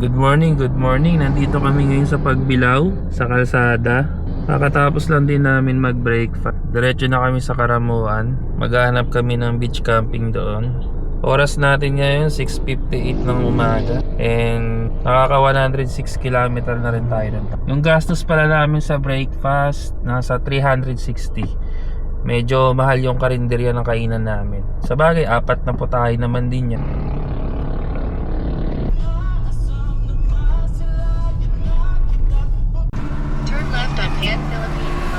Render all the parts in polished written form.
Good morning, good morning. Nandito kami ngayon sa Pagbilao, sa kalsada. Kakatapos lang din namin mag-breakfast. Diretso na kami sa Karamuan. Maghahanap kami ng beach camping doon. Oras natin ngayon 6:58 ng umaga. And nakaka 106 km na rin tayo doon. Yung gastos pala namin sa breakfast nasa 360. Medyo mahal yung karinderya ng kainan namin. Sa bagay, 4 na po tayo naman din yan. Turn left on Pan Philippine.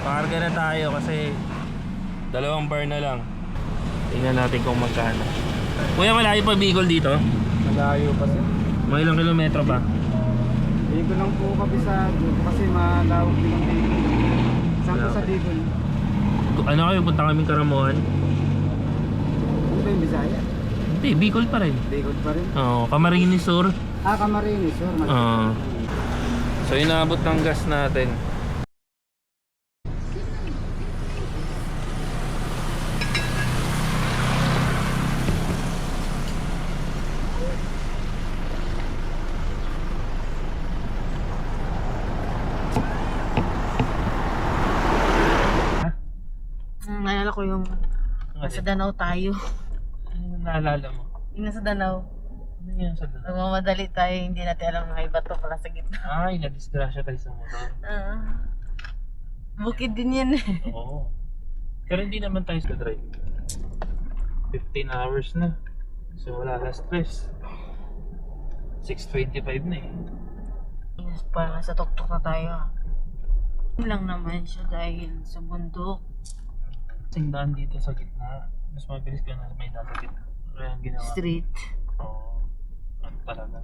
Pakarga na tayo kasi 2 bar na lang. Tingnan natin kung magkano. Kuya, malayo pa Bicol dito? Malayo pa siya. Mga ilang kilometro ba? Hindi ko lang po kabisado kasi malawak din ang Bicol. Saan po sa Bicol? Ano kayo, punta kaming Karamuan? Ano ba yung Bisaya? Hindi, Bicol pa rin. Bicol pa rin. Oo, Camarines Sur. Camarines Sur. Oo. So inaabot ng gas natin. Naalala ko yung nasa Danau tayo. Ano naalala mo? Yung nasa Danau. Ano yan sa dala? Nagmamadali tayo, hindi natin alam na may bato pala sa gitna. Ay, na-disgrasya tayo sa motor. Bukid din yan eh. Oo. Pero hindi naman tayo sa drive. 15 hours na. So wala na stress. 6:25 na eh. Parang nasa tuktok na tayo. Yun lang naman siya dahil sa bundok. Kasing daan dito sa gitna. Mas mabilis ka na may nasa gitna. Kaya ang ginawa. Street. Oo. Ano talaga?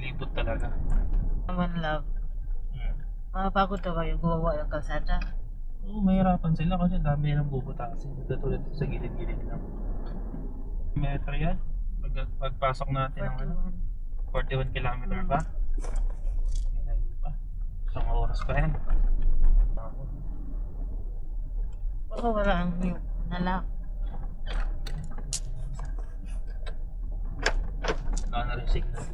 Libot talaga. Naman love. Mapagod na ba yung gumawa ng kalsada? Oo, mahirapan sila kasi dami nilang bubutasin. Katulad sa gilid-gilid lang. Metro yan. Pagpasok natin ng ano, 41 kilometer ba? Hindi pa. Isang oras pa yan. Baka wala ang nalak. Wala na rin signal.